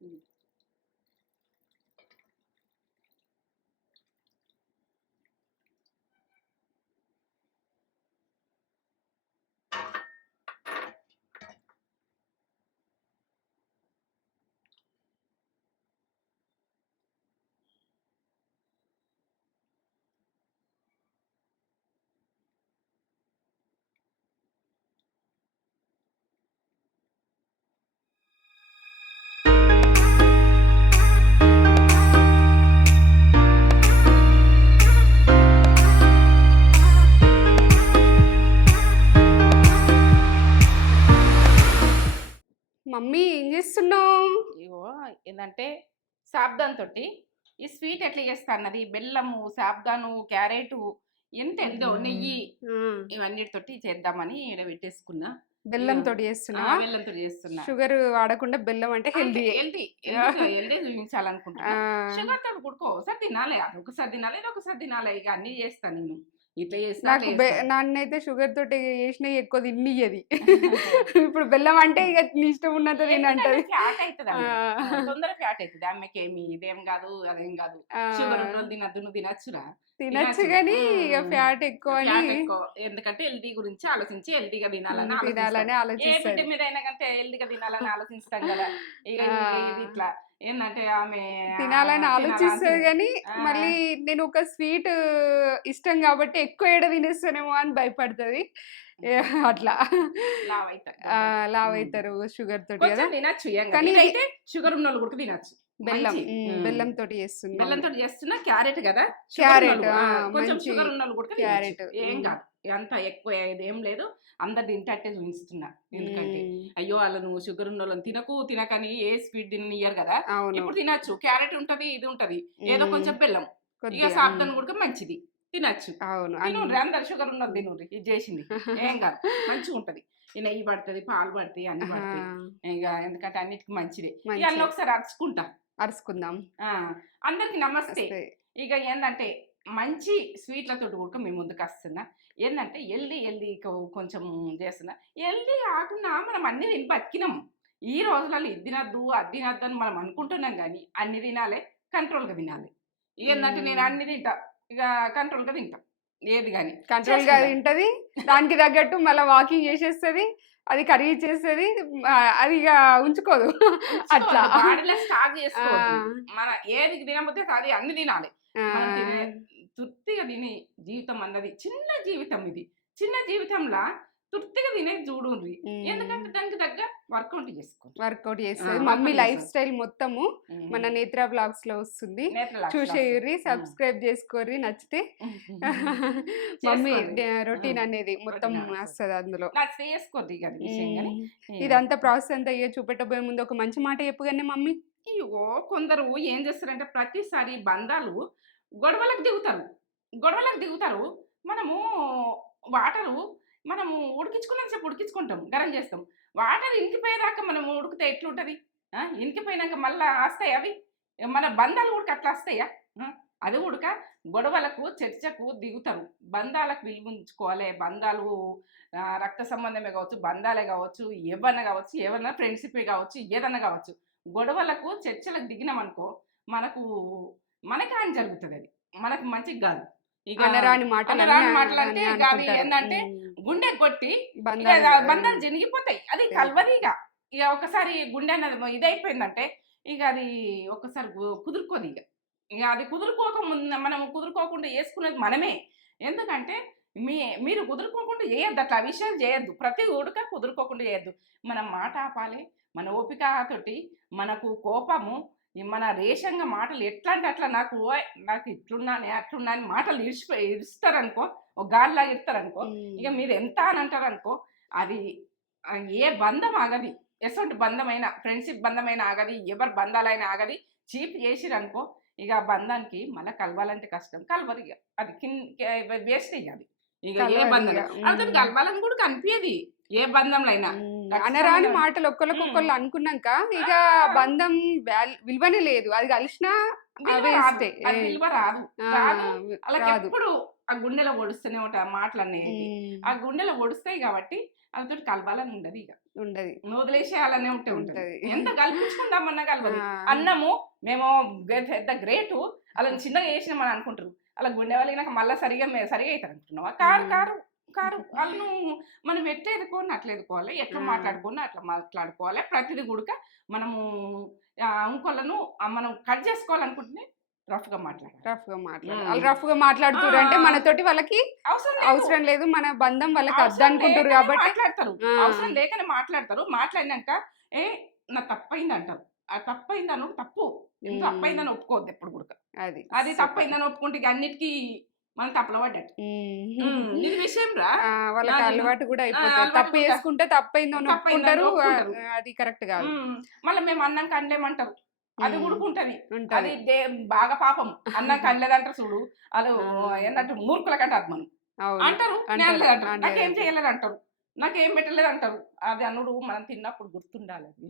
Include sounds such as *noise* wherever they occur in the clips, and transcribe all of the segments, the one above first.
Mummy ఏంటంటే సాబ్దాన్ తోటి ఈ స్వీట్ ఎట్లా చేస్తా అన్నది బెల్లము సాబ్దాను క్యారెట్ ఎంత ఎంతో నెయ్యి ఇవన్నిటితోటి చేద్దామని ఈడ పెట్టేసుకున్నా. బెల్లం తోటి చేస్తున్నా? బెల్లంతో చేస్తున్నా. షుగర్ వాడకుండా బెల్లం అంటే హెల్దీ హెల్దీ హెల్దీ చూపించాలనుకుంటున్నా. షుగర్తో కుడుకో. ఒకసారి తినాలి. అది ఒకసారి తినాలి ఒకసారి తినాలి. ఇక అన్ని చేస్తా నేను. ఇట్లా చేస్తా నాకు. నాన్నైతే షుగర్ తోటి చేసినవి ఎక్కువ తినియ్యది *laughs* ఇప్పుడు బెల్లం అంటే ఇక నీ ఇష్టం ఉన్నంత తినంటది ఫ్యాట్ అవుతుంది. తొందర ఫ్యాట్ అవుతుంది అమ్మకి ఏమి ఇదేం కాదు అదేం కాదు షుగర్ ఉన్న తినద్దు నువ్వు తినచ్చురా తినచ్చు. కానీ ఇక. ఫ్యాట్ ఎక్కువ ఎందుకంటే హెల్దీ గురించి ఆలోచించి హెల్దీగా తినాలని తినాలని ఆలోచిస్తాం. ఏ బిడ్డ ఆలోచిస్తారు మీద అయినా కంటే హెల్దీగా తినాలని ఆలోచిస్తాం కదా ఇక. ఇది ఇట్లా ఏంటంటే ఆమె తినాలని ఆలోచిస్తుంది కానీ. మళ్ళీ నేను ఒక స్వీట్ ఇష్టం కాబట్టి ఎక్కువ ఏడ తినేస్తానేమో అని భయపడుతుంది అట్లా లావు. అవుతారు షుగర్ తోటి కదా తినచ్చు కానీ అయితే షుగర్ ఉన్న వాళ్ళు కూడా తినచ్చు బెల్లం మంచి. ఉమ్, ఉమ్. బెల్లం తోటి చేస్తున్న క్యారెట్ కదా క్యారెట్, కొంచెం మంచి షుగర్ ఉన్న వాళ్ళు కూడా క్యారెట్. ఏం. కాదు అంత ఎక్కువ ఏం లేదు. అందరు తింటట్టే చూపిస్తున్నా ఎందుకంటే అయ్యో వాళ్ళ నువ్వు షుగర్ ఉన్న వాళ్ళని తినకు తినకని ఏ స్వీట్ తిననియ్యారు కదా. ఇప్పుడు తినచ్చు క్యారెట్ ఉంటది ఇది ఉంటది ఏదో కొంచెం బెల్లం. ఇక సాబ్దన్ కూడా మంచిది తినచ్చు. అవును. అందరు షుగర్ ఉన్నది తిను ఇది చేసింది. ఏం కాదు మంచిగా ఉంటది. నెయ్యి పడుతుంది పాలు పడుతుంది అన్ని పడుతాయి. ఇక ఎందుకంటే అన్నిటికీ మంచిది. ఇవన్నీ ఒకసారి అరుచుకుంటా. అరుచుకుందాం. ఆ, అందరికి నమస్తే. ఇక ఏంటంటే మంచి స్వీట్లతో కూడా మేము ముందుకు వస్తున్నా. ఏంటంటే ఎల్ది ఎల్ది కొంచెం చేస్తున్నా. ఎల్ది కాకుండా మనం అన్ని తిని బతికినాం. ఈ రోజులలో ఇది తినద్దు అది తినద్దు అని మనం అనుకుంటున్నాం కానీ అన్ని తినాలి కంట్రోల్గా తినాలి. ఏంటంటే నేను అన్ని తింటా. ఇక కంట్రోల్గా తింటా. ఏది కానీ. కంట్రోల్గా చేసుకుంటా. తింటది. దానికి తగ్గట్టు మళ్ళీ వాకింగ్ చేసేస్తది అది కర్రీ చేస్తుంది అది ఇక ఉంచుకోదు. అట్లా. బాడీలో స్టాక్ ఆ, చేసుకోవద్దు మన ఏది తినకపోతే అది అన్ని తినాలి. తృప్తిగా తినే జీవితం అన్నది చిన్న జీవితం ఇది. చిన్న జీవితంలో తృప్తిగా తినేది చూడుండ్రి. ఎందుకంటే దానికి తగ్గ వర్కౌట్ చేసుకో వర్కౌట్ చేస్తుంది మమ్మీ లైఫ్. స్టైల్ మొత్తము మన నేత్ర బ్లాగ్స్లో వస్తుంది. చూసేయుర్రి సబ్స్క్రైబ్ చేసుకోర్రి నచ్చితే *laughs* మమ్మీ రొటీన్ అనేది మొత్తం వస్తది. అందులో. ఉమ్. ఇదంతా ప్రాసెస్ అంతా అయ్యే చూపెట్టబోయే ముందు ఒక మంచి మాట చెప్పగానే మమ్మీ. కొందరు ఏం చేస్తారంటే ప్రతిసారి బంధాలు గొడవలకు దిగుతారు. గొడవలకు దిగుతారు. మనము వాటరు మనము ఉడికించుకున్నంతసేపు ఉడికించుకుంటాం గరం చేస్తాం. వాటర్ ఇంకిపోయేదాకా మనం ఉడికితే ఎట్లుంటుంది? ఇంకిపోయినాక మళ్ళీ వస్తాయి అవి? మన బంధాలు ఉడక అట్లా వస్తాయా అది ఉడక గొడవలకు చర్చకు దిగుతారు. బంధాలకు విలువించుకోవాలి. బంధాలు రక్త సంబంధమే కావచ్చు బంధాలే కావచ్చు ఏమన్నా కావచ్చు ఏమన్నా ఫ్రెండ్షిప్ కావచ్చు ఏదన్నా కావచ్చు. గొడవలకు చర్చలకు దిగినామనుకో మనకు మనకి హాని జరుగుతుంది అది. మనకు మంచిది కాదు. ఇక అనరాని మాటలు అనరాని మాటలు అంటే ఇక అది ఉమ్. గుండె కొట్టి బంధాలు జరిగిపోతాయి. అది కలవరిగా ఇక. ఒకసారి గుండె అన్నది ఇదైపోయిందంటే ఇక అది ఒకసారి కుదురుకోదు ఇక. ఇక అది కుదురుకోక ముందు మనం కుదురుకోకుండా వేసుకునేది మనమే. ఎందుకంటే మీ మీరు కుదురుకోకుండా చేయొద్దు. అట్లా విషయాలు చేయొద్దు. ప్రతి ఉడక కుదురుకోకుండా చేయొద్దు. మనం మాట ఆపాలి. మన ఓపిక తోటి మనకు కోపము మన రేషంగా మాటలు ఎట్లా అంటే అట్లా నాకు నాకు ఇట్లున్నానే అట్లున్నా అని మాటలు ఇడిచిపోయి ఇడుస్తారనుకో ఒక గాలిలాగా ఇడతారనుకో ఉమ్. ఇక మీరు ఎంత అని అంటారు అనుకో అది ఏ బంధం ఆగది. ఎటువంటి బంధమైన ఫ్రెండ్షిప్ బంధమైన ఆగది ఎవరి బంధాలైనా ఆగది చీప్ చేసిరనుకో ఇక ఆ బంధానికి మళ్ళీ కలవాలంటే కష్టం. కలవరు ఇక అది కింద వేస్ట్ అది. ఇక ఏ కలవదు బంధం. అర్థం. కలవాలని కూడా కనిపించదు ఏ బంధంలో అయినా. అనరాని. మాటలు ఒక్కరికొకళ్ళు అనుకున్నాక ఇక బంధం వాల్- విలువనే లేదు. అది కలిసినా రాదు. ఆ, గుండెలో ఒడుస్తూనే ఉంటాయి ఆ మాటలు అనేవి ఆ గుండెలో ఒడుస్తాయి కాబట్టి వాళ్ళతో కలపాలని ఉండదు ఇక ఉండదు. వదిలేసేయాలనే ఉంటే ఉంటుంది. ఎంత కల్పించుకుందామన్నా కలవదు. అన్నము మేము పెద్ద గ్రేటు. అలా చిన్నగా చేసినామని అనుకుంటారు. అలా గుండె వాళ్ళకి నాకు మళ్ళీ సరిగా సరిగా అవుతారు అనుకుంటున్నావా కారు. కారు. కారు వాళ్ళను మనం ఎట్లా ఎదుకోని అట్లా ఎదుకోవాలి ఎట్లా. మాట్లాడుకోని అట్లా మాట్లాడుకోవాలి ప్రతిదీ కూడా మనము ఇంకోళ్ళను మనం కట్ చేసుకోవాలనుకుంటే రఫ్గా మాట్లాడాలి రఫ్గా మాట్లాడాలి. వాళ్ళు రఫ్గా మాట్లాడుతున్నారు అంటే. మనతోటి వాళ్ళకి అవసరం లేదు. అవసరం లేదు మన బంధం వాళ్ళకి అద్దు అనుకుంటారు కాబట్టి మాట్లాడతారు. అవసరం లేకనే మాట్లాడతారు మాట్లాడినాక ఏ నా తప్పైంది అంటారు ఆ తప్పైంది అను తప్పు. తప్పైందని ఒప్పుకోవద్దు ఎప్పుడు కూడా అది అది తప్పైందని ఒప్పుకుంటే అన్నిటికీ మనం తప్పల పడ్డట్టు ఉమ్. ఇది విషయం రా వాళ్ళకి అలవాటు కూడా అయిపోతుంది తప్పు చేసుకుంటే ఒప్పుకుంటారు. ఆ, అది కరెక్ట్ కాదు. మళ్ళీ మేము అన్నం కండేమంటారు అది. ఉడుకుంటది. అది బాగా పాపం. అన్నం కండలేదంటారు చూడు. వాళ్ళు. ఏంటంటే మూర్ఖుల కంటారు మనం. అంటారు అనలేదు. నాకేం చేయలేదు అంటారు. నాకేం పెట్టలేదు అంటారు అది అనుడు మనం తిన్నప్పుడు గుర్తుండాలి అది.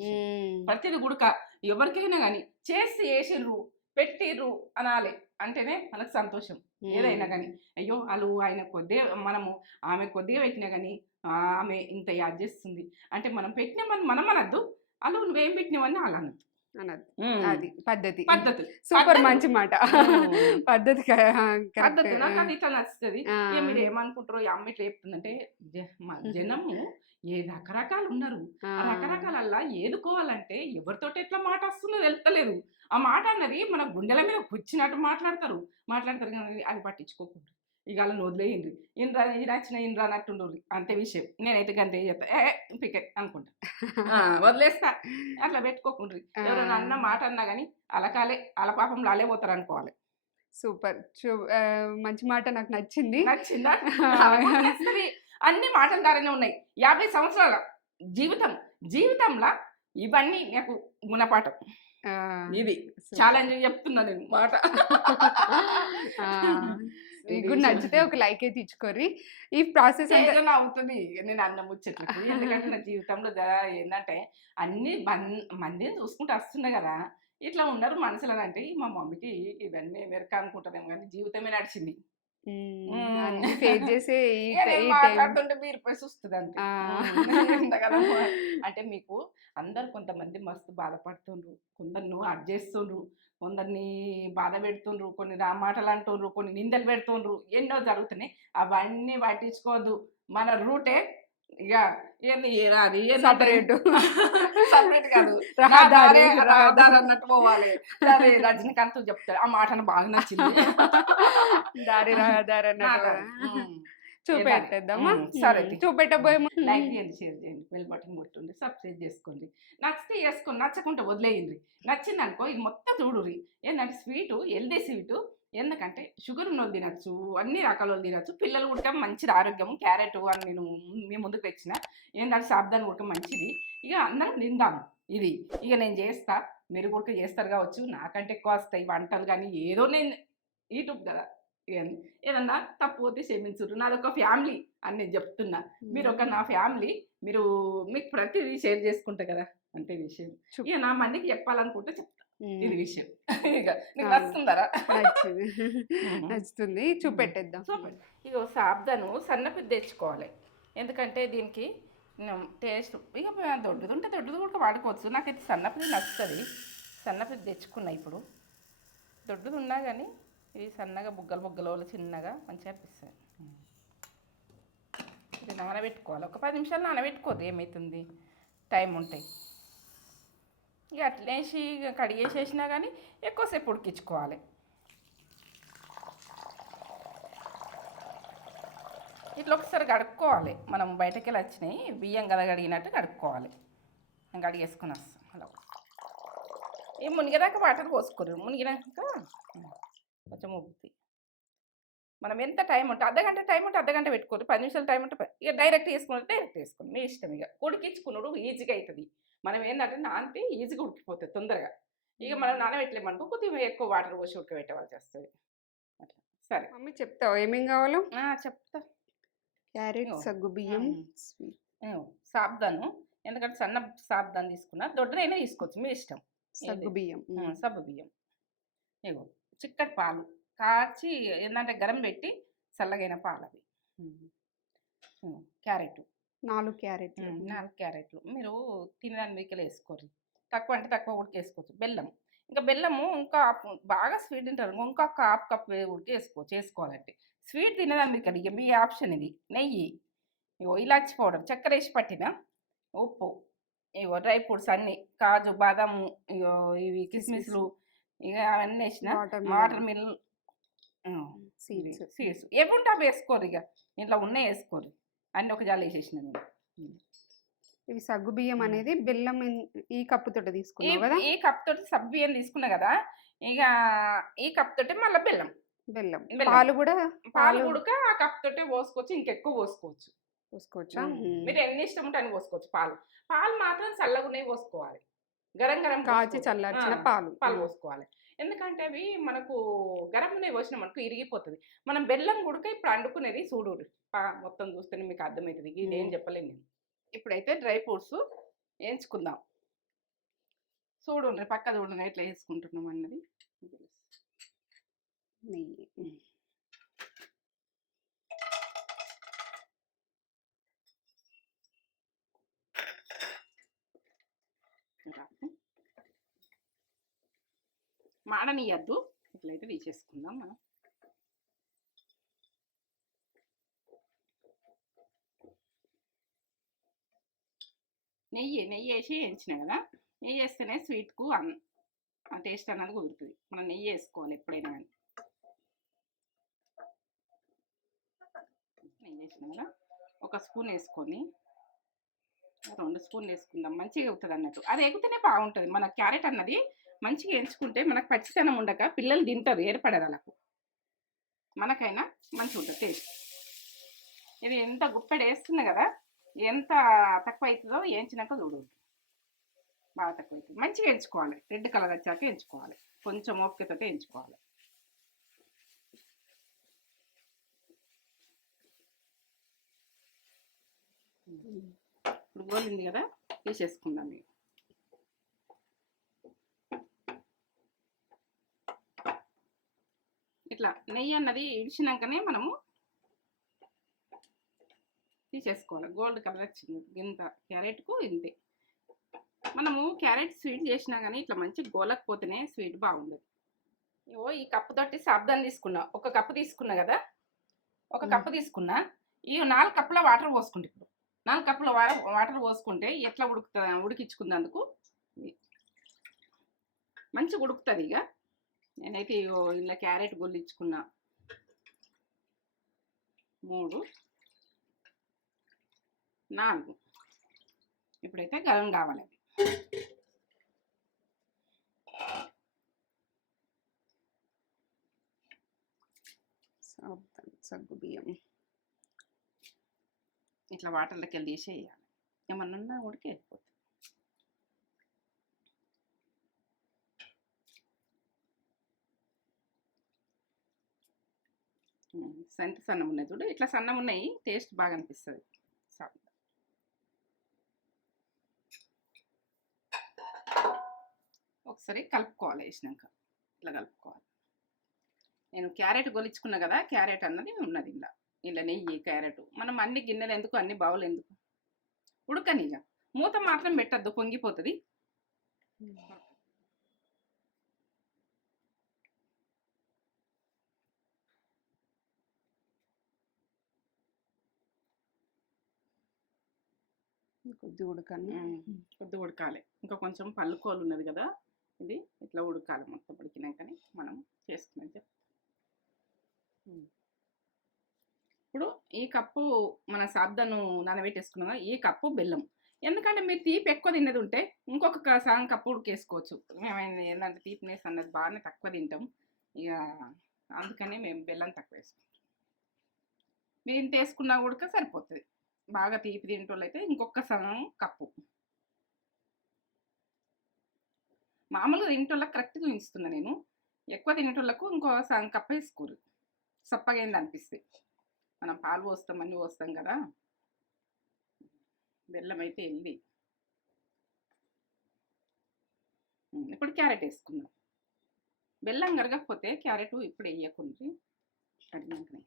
ప్రతిది గుడక ఎవరికైనా కానీ చేసి వేసిర్రు పెట్టిర్రు అనాలి. అంటేనే మనకు సంతోషం. ఏదైనా కానీ అయ్యో! వాళ్ళు ఆయన కొద్దిగా మనము ఆమె కొద్దిగా పెట్టినా కానీ ఆమె ఇంత యాద్ చేస్తుంది. అంటే మనం పెట్టినామని మనం అనద్దు. వాళ్ళు నువ్వేం పెట్టినావని వాళ్ళు అనద్దు. అన్నది ఉమ్. అది పద్ధతి. పద్ధతి. సూపర్. మంచి మాట. పద్ధతి పద్ధతి. నాకు అది ఇట్లా నచ్చుతుంది. మీరు ఏమనుకుంటారో ఈ అమ్మ ఇట్లా చెప్తుందంటే జనము ఏ రకరకాలు ఉన్నారు. రకరకాలల్లా ఏదుకోవాలంటే ఎవరితోటి ఎట్లా మాట వస్తుందో తెలుస్తలేదు ఆ మాట అన్నది మన గుండెల మీద కూర్చున్నట్టు మాట్లాడతారు. మాట్లాడతారు కానీ అది పట్టించుకోకుండా ఇక అలా వదిలేయండి ఇన్రా ఈ నచ్చిన ఇన్రా అన్నట్టుండు అంతే విషయం. నేనైతే గంతే చెప్తా ఏ పికే అనుకుంటా. వదిలేస్తా. అట్లా పెట్టుకోకుండ్రి. ఎవరైనా అన్న మాట అన్నా కానీ అలకాలే అల పాపంలో అలే పోతారు అనుకోవాలి సూపర్ మంచి మాట నాకు నచ్చింది. నచ్చిందా. అన్ని మాటల ద్వారానే ఉన్నాయి. యాభై సంవత్సరాల జీవితం జీవితంలో ఇవన్నీ నాకు గుణపాఠం. ఇది. ఛాలెంజ్ చెప్తున్నా నేను మాట. *laughs* మీకు నచ్చితే ఒక లైక్ అయితే ఇచ్చుకోరి ఈ ప్రాసెస్ అంతా అవుతుంది. నేను అన్న ముచ్చట్లకు. ఎందుకంటే నా జీవితంలో ఏంటంటే అన్ని మందిని చూసుకుంటూ వస్తున్నా కదా ఇట్లా ఉన్నారు అంటే మా మమ్మీకి ఇవన్నీ మెరక అనుకుంటారేమో కానీ జీవితమే నడిచింది. ఫేస్ చేసే మాట్లాడుతుంటే మీరు పోయి అంతే. ఇంతకన్నా అంటే మీకు అందరు కొంతమంది మస్తు బాధపడుతుండ్రు కొందరు అడ్ చేస్తుండ్రు కొందరిని బాధ పెడుతుండ్రు కొన్ని రా మాటలు అంటుండ్రు కొన్ని నిందలు పెడుతుండ్రు ఎన్నో జరుగుతున్నాయి. అవన్నీ పట్టించుకోవద్దు. మన రూటే ఇక రాది Separate. సపరేట్ కాదు. రహదారి దారే రహదారి అన్నట్టు పోవాలి. అదే రజనీకాంత్ చెప్తాడు. ఆ మాట బాగా నచ్చింది. *laughs* దారి రహదారి అన్నట్టు. *laughs* చూపెట్టేద్దామా? సరే. చూపెట్టబోయే లైక్ చేయండి షేర్ చేయండి. బెల్ బటన్ కొట్టుండి సబ్స్క్రైబ్ చేసుకోండి. నచ్చితే వేసుకోండి నచ్చకుంటే వదిలేయండి. నచ్చింది అనుకో ఇది మొత్తం చూడుర్రి. ఏంటంటే స్వీటు హెల్దీ స్వీటు ఎందుకంటే షుగర్ ఉన్నోళ్ళు తినచ్చు అన్ని రకాల వాళ్ళు తినచ్చు. పిల్లలు కూడా మంచిది ఆరోగ్యం క్యారెట్ అని నేను మీ ముందుకు తెచ్చిన. ఏంటంటే సాబ్దాన్ కూడా మంచిది. ఇక అందరం తిందాము ఇది. ఇక నేను చేస్తా. మీరు కూడా చేస్తారు కావచ్చు. నాకంటే ఎక్కువ వస్తాయి వంటలు కానీ ఏదో నేను యూట్యూబ్ కదా. ఏదన్నా తప్పు పోతే క్షమించురు నాది ఒక ఫ్యామిలీ అని నేను చెప్తున్నా. మీరు ఒక నా ఫ్యామిలీ. మీరు మీకు ప్రతిదీ షేర్ చేసుకుంటా కదా అంతే విషయం. ఇక నా మందికి చెప్పాలనుకుంటే చెప్తా. ఉమ్, ఇది విషయం. నచ్చుతుందరా? నచ్చుతుంది. చూపెట్టేద్దాం. ఇక సాబ్దాను సన్నపిద్ద తెచ్చుకోవాలి. ఎందుకంటే దీనికి టేస్ట్ ఇక దొడ్డుది ఉంటే దొడ్డుది కూడా వాడుకోవచ్చు. నాకైతే సన్నపిద్ద నచ్చుతుంది. సన్నపిద్ద తెచ్చుకున్నా ఇప్పుడు. దొడ్డుది ఉన్నా కానీ ఇది సన్నగా బుగ్గలు బుగ్గల వాళ్ళు చిన్నగా మంచిగా అనిపిస్తుంది. ఇది నానబెట్టుకోవాలి. ఒక పది నిమిషాలు నానబెట్టుకోదు ఏమవుతుంది టైం ఉంటాయి ఇక అట్లేసి ఇక కడిగేసేసినా కానీ ఎక్కువసేపు ఉడికించుకోవాలి. ఇట్లా ఒకసారి కడుక్కోవాలి. మనం బయటకు వెళ్ళి వచ్చినాయి బియ్యం కదా కడిగినట్టు కడుక్కోవాలి. కడిగేసుకుని వస్తాం. అలా ఈ మునిగేదాకా వాటర్ పోసుకోరు మునిగినాక కొంచెం ఉబ్బుతుంది మనం ఎంత టైం ఉంటే అర్ధగంట టైం ఉంటే అర్ధగంట పెట్టుకోరు పది నిమిషాలు టైం ఉంటే ఇక డైరెక్ట్ వేసుకున్నట్టు డైరెక్ట్ వేసుకోండి. మీ ఇష్టం ఇక. ఉడికించుకున్నాడు ఈజీగా అవుతుంది మనం ఏంటంటే నానితే ఈజీగా ఉడికిపోతుంది తొందరగా. ఇక మనం నానబెట్టలేమనుకో కొద్దిగా ఎక్కువ వాటర్ పోసి ఉడకబెట్టవలసి వస్తుంది అట్లా. సరే. మమ్మీ చెప్తావు? ఏమేం కావాలో? చెప్తా. క్యారెట్. సగ్గు బియ్యం సాబ్దాను. ఎందుకంటే సన్న సాబ్దాన్ తీసుకున్నా దొడ్డదైనా తీసుకోవచ్చు. మీ ఇష్టం. సగ్గు బియ్యం. సబ్బు బియ్యం. ఇగో. చిక్కటి పాలు. కాచి ఏంటంటే గరం పెట్టి చల్లగైన పాలు అవి క్యారెట్. నాలుగు క్యారెట్లు. నాలుగు క్యారెట్లు. మీరు తినడానికి వేసుకోరు తక్కువ అంటే తక్కువ ఉడికి వేసుకోవచ్చు బెల్లం ఇంకా బెల్లము ఇంకా బాగా స్వీట్ తింటారు. ఇంకా ఒక హాఫ్ కప్ ఉడికి వేసుకోవచ్చు వేసుకోవాలంటే స్వీట్ తినడానికి మీకు ఇక మీ ఆప్షన్ ఇది. నెయ్యి ఇగో ఇలాచి పౌడర్ చక్కెర వేసి పట్టిన ఉప్పు ఇగో డ్రై ఫ్రూట్స్ అన్ని కాజు బాదాము ఇగో ఇవి కిస్మిస్లు ఇక అవన్నీ వేసిన వాటర్ మిల్ సీడ్స్ సీడ్స్ ఏవి ఉంటే అవి వేసుకోరు ఇక ఇంట్లో ఉన్నాయి వేసుకోరు. అన్ని ఒక జాలి వేసేసిన నేను. ఇవి సగ్గు బియ్యం అనేది బెల్లం ఈ కప్పు తోట తీసుకున్నావు కదా? ఈ కప్ తోటి సబ్ బియ్యం తీసుకున్నా కదా ఇక ఈ కప్ తోటి మళ్ళీ బెల్లం. బెల్లం. పాలు కూడా పాలు ఉడక ఆ కప్ తోటి పోసుకోవచ్చు ఇంకెక్కువ పోసుకోవచ్చు. పోసుకోవచ్చా? మీరు ఎన్ని ఇష్టం ఉంటే అని పోసుకోవచ్చు. పాలు. పాలు మాత్రం చల్లగునే పోసుకోవాలి. గరం గరం కాచి. చల్లార్చిన పాలు. పాలు పోసుకోవాలి. ఎందుకంటే అవి మనకు గరం ఉన్నాయి పోసిన మనకు ఇరిగిపోతుంది. మనం బెల్లం గుడక ఇప్పుడు అండుకునేది చూడు మొత్తం చూస్తేనే మీకు అర్థమవుతుంది ఇది ఏం. చెప్పలేను నేను. ఇప్పుడైతే డ్రై ఫ్రూట్స్ వేయించుకుందాం. చూడండి పక్క చూడండి ఎట్లా వేసుకుంటున్నాం అన్నది. నెయ్యి. ఆడనియద్దు ఇట్లయితే తీసేసుకుందాం మనం. నెయ్యి నెయ్యి వేసి వేయించిన కదా? నెయ్యి వేస్తేనే స్వీట్కు అన్ ఆ టేస్ట్ అన్నది కుదురుతుంది. మనం నెయ్యి వేసుకోవాలి ఎప్పుడైనా కానీ నెయ్యి వేసిన కదా? ఒక స్పూన్ వేసుకొని రెండు స్పూన్లు వేసుకుందాం. మంచిగా అవుతుంది అన్నట్టు అది ఎగితేనే బాగుంటుంది. మన క్యారెట్ అన్నది మంచిగా ఎంచుకుంటే మనకు పచ్చితనం ఉండక పిల్లలు తింటారు ఏర్పడదు వాళ్ళకు. మనకైనా మంచిగా ఉంటుంది టేస్ట్. ఇది ఎంత గుప్పెడు వేస్తుంది కదా ఎంత తక్కువ అవుతుందో వేయించినాక చూడు. బాగా తక్కువ అవుతుంది మంచిగా ఎంచుకోవాలి. రెడ్ కలర్ వచ్చాక ఎంచుకోవాలి. కొంచెం ఓపికతో ఎంచుకోవాలి. ఇప్పుడు గోలింది కదా తీసేసుకుందాం మీరు ఇట్లా నెయ్యి అన్నది ఇడిచినాకనే మనము తీసేసుకోవాలి. గోల్డ్ కలర్ వచ్చింది. ఇంత క్యారెట్కు ఇంతే. మనము క్యారెట్ స్వీట్ చేసినా కానీ ఇట్లా మంచి గోలకపోతేనే స్వీట్ బాగుండదు. ఇవో ఈ కప్పు తోటి సాబ్దాన్ని తీసుకున్నా. ఒక కప్పు తీసుకున్నా కదా? ఒక. కప్పు తీసుకున్నా. ఈ నాలుగు కప్పుల వాటర్ పోసుకుంటే ఇప్పుడు. నాలుగు కప్పుల వాటర్ పోసుకుంటే ఎట్లా ఉడుకుతా ఉడికించుకున్నందుకు? ఇది. మంచిగా ఉడుకుతుంది ఇక. నేనైతే ఇలా క్యారెట్ గొల్లించుకున్నా. మూడు నాలుగు. ఇప్పుడైతే గరం కావాలి అది. సగ్గు బియ్యం. ఇట్లా వాటర్లోకి వెళ్ళి తీసేయాలి. ఏమన్నా ఉన్నా ఉడికి వెళ్ళిపోతుంది ఎంత సంత సన్నం ఉన్నాయి చూడు. ఇట్లా సన్నం ఉన్నాయి టేస్ట్ బాగా అనిపిస్తుంది ఒకసారి కలుపుకోవాలి వేసినాక. ఇట్లా కలుపుకోవాలి. నేను క్యారెట్ గొలిచుకున్నా కదా క్యారెట్ అన్నది ఉన్నది ఇలా ఇలా నెయ్యి క్యారెట్. మనం అన్ని గిన్నెలు ఎందుకు అన్ని బౌల్ ఎందుకు? ఉడకని ఇక మూత మాత్రం పెట్టద్దు పొంగిపోతుంది. కొద్ది ఉడకని కొద్ది ఉడకాలి. ఇంకా కొంచెం పల్లుకోలు ఉన్నది కదా ఇది ఇట్లా ఉడకాలి మొత్తం ఉడికినాకని మనం చేసుకునేది చెప్తాం ఇప్పుడు ఈ కప్పు మన సాబ్దను నానబెట్టేసుకున్నాం కదా, ఈ కప్పు బెల్లం. ఎందుకంటే మీరు తీపి ఎక్కువ తిన్నది ఉంటే ఇంకొక సగం కప్పు ఉడికేసుకోవచ్చు. మేమైనా ఏంటంటే తీపినెస్ అన్నది బాగానే తక్కువ తింటాం. ఇక అందుకని మేము బెల్లం తక్కువ వేసుకుంటాం. మీరు ఇంత వేసుకున్నా కూడా సరిపోతుంది. బాగా తీపి తింటోళ్ళు అయితే ఇంకొక సగం కప్పు. మామూలుగా తింటోళ్ళకి కరెక్ట్గా ఉంచుతున్నా నేను. ఎక్కువ తినేటోళ్ళకు ఇంకో సగం కప్ప వేసుకోరు. చప్పగా ఏంది అనిపిస్తుంది మనం పాలు పోస్తాం అన్నీ పోస్తాం కదా. బెల్లం అయితే వెళ్ళి ఇప్పుడు క్యారెట్ వేసుకుందాం. బెల్లం కరగకపోతే క్యారెట్ ఇప్పుడు వేయకుండ్రి అడిగినాకనే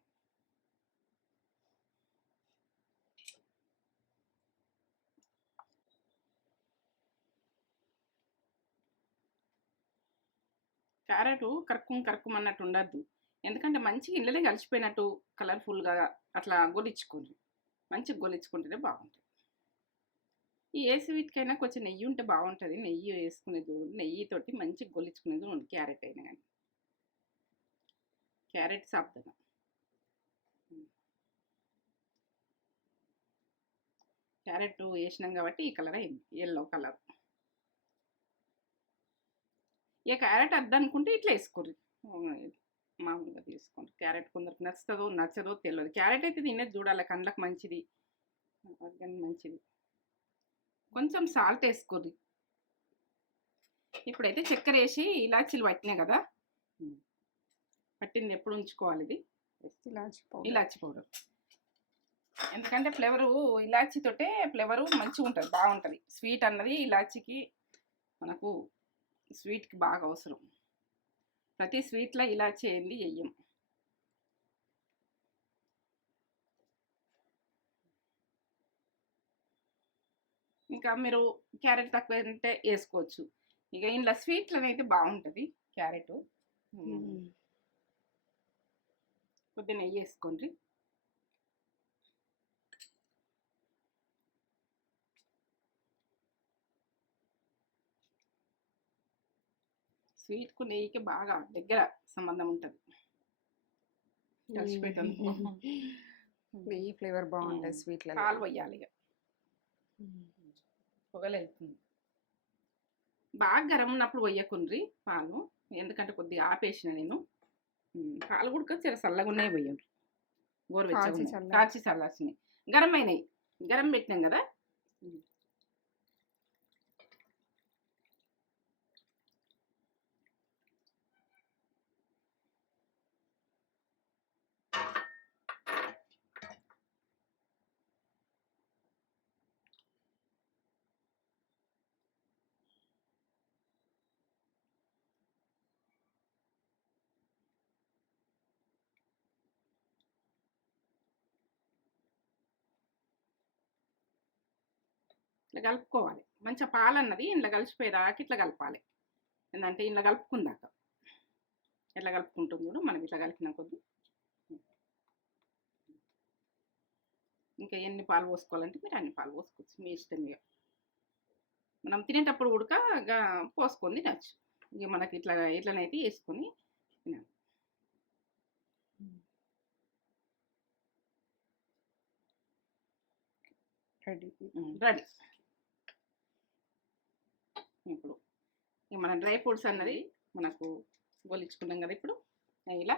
క్యారెట్ కరక్కుం కరక్కుం అన్నట్టు ఉండద్దు. ఎందుకంటే మంచి ఇళ్ళలే కలిసిపోయినట్టు కలర్ఫుల్గా అట్లా గొలిచ్చుకోండి. మంచిగా గొలిచ్చుకుంటేనే బాగుంటుంది. ఈ ఏ స్వీట్కైనా కొంచెం నెయ్యి ఉంటే బాగుంటుంది. నెయ్యి వేసుకునేది చూడండి నెయ్యితోటి మంచిగా గొలిచుకునేది చూడండి క్యారెట్ అయినా కానీ క్యారెట్ సాపుతాను. క్యారెట్ వేసినాం కాబట్టి ఈ కలర్ అయింది. Yellow colour. ఇక క్యారెట్ వద్దనుకుంటే ఇట్లా వేసుకోరు మామూలుగా తీసుకోండి. క్యారెట్ కొందరికి నచ్చుతుందో నచ్చదో తెలియదు క్యారెట్ అయితే తినేది చూడాలి కళ్ళకి మంచిది. ఆరోగ్యానికి మంచిది. కొంచెం సాల్ట్ వేసుకోరు ఇప్పుడైతే చక్కెర వేసి ఇలాచీలు పట్టినాయి కదా? పట్టింది ఎప్పుడు ఉంచుకోవాలి ఇది? ఇలాచి powder. ఇలాచి పౌడర్. ఎందుకంటే ఫ్లేవరు ఇలాచీతోటే ఫ్లేవరు మంచిగా ఉంటుంది బాగుంటుంది. స్వీట్ అన్నది ఇలాచీకి మనకు స్వీట్కి బాగా అవసరం. ప్రతి స్వీట్లో ఇలాచీ వేయండి వెయ్యం ఇంకా మీరు క్యారెట్ తక్కువ అంటే వేసుకోవచ్చు. ఇక ఇంట్లో స్వీట్లను అయితే బాగుంటుంది క్యారెట్. కొద్దిగా నెయ్యి వేసుకోండి. స్వీట్కు నెయ్యికి బాగా దగ్గర సంబంధం ఉంటుంది. కలిసిపోతుంది *laughs* *laughs* నెయ్యి ఫ్లేవర్ బాగుంటుంది. స్వీట్లో పాలు పోయాలి ఇక పొగలు వెళ్తుంది బాగా గరం ఉన్నప్పుడు పోయకుండ్రి పాలు. ఎందుకంటే కొద్దిగా ఆపేసిన నేను. పాలు కూడా చాలా చల్లగా ఉన్నాయి పోయండి గోరువెచ్చగా కాచి ఉన్నాయి. చల్ల- కాచి చల్లార్చినాయి. గరం అయినాయి గరం పెట్టినాం కదా? ఇట్లా కలుపుకోవాలి. మంచిగా పాలు అన్నది ఇంట్లో కలిసిపోయేదాకా ఇట్లా కలపాలి. ఏంటంటే ఇంట్లో కలుపుకుందాక. ఎట్లా కలుపుకుంటుంది చూడు మనం ఇట్లా కలిపిన కొద్ది. ఇంకా ఎన్ని పాలు పోసుకోవాలంటే మీరు అన్ని పాలు పోసుకోవచ్చు మీ ఇష్టం ఇక. మనం తినేటప్పుడు ఉడక పోసుకొని తినచ్చు. ఇక మనకి ఇట్లా ఇట్లనైతే వేసుకొని తినాలి. రెడీ. రెడీ. ఇప్పుడు. ఇక మన డ్రై ఫ్రూట్స్ అన్నది మనకు గోలించుకున్నాం కదా ఇప్పుడు. ఇలా.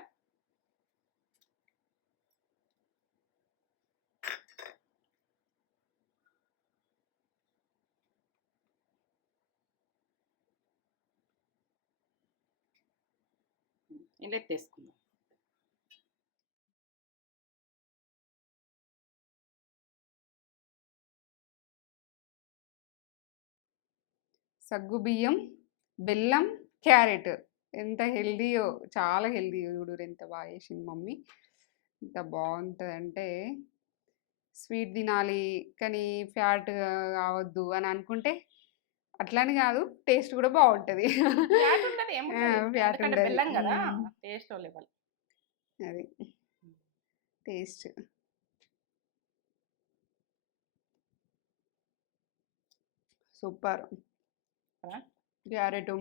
ఇలా ఎత్తేసుకుందాం. సగ్గు బియ్యం బెల్లం క్యారెట్. ఎంత హెల్దీయో చాలా హెల్దీ చూడు ఎంత బాగా చేసింది మమ్మీ. ఎంత బాగుంటుంది అంటే స్వీట్ తినాలి కానీ ఫ్యాట్ కావద్దు అని అనుకుంటే అట్లని కాదు టేస్ట్ కూడా బాగుంటుంది. ఫ్యాట్. టేస్ట్ అది. టేస్ట్. సూపర్? క్యారెట్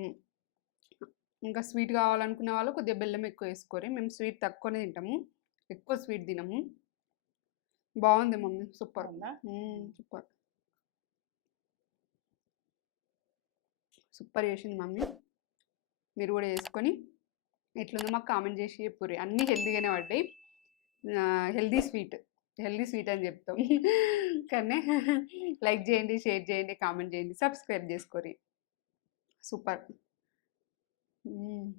ఇంకా స్వీట్ కావాలనుకునే వాళ్ళు కొద్దిగా బెల్లం ఎక్కువ వేసుకోరి మేము స్వీట్ తక్కువనే తింటాము. ఎక్కువ స్వీట్ తినము. బాగుంది మమ్మీ. సూపర్ ఉందా? సూపర్. సూపర్ చేసింది మమ్మీ. మీరు కూడా చేసుకొని ఎట్లుందో మాకు కామెంట్ చేసి చెప్పుర్రి. అన్నీ హెల్తీగానే పడ్డాయి. Healthy sweet. హెల్దీ స్వీట్ అని చెప్తాం. *laughs* కానీ లైక్ చేయండి షేర్ చేయండి కామెంట్ చేయండి సబ్స్క్రైబ్ చేసుకోరి Super. Mm.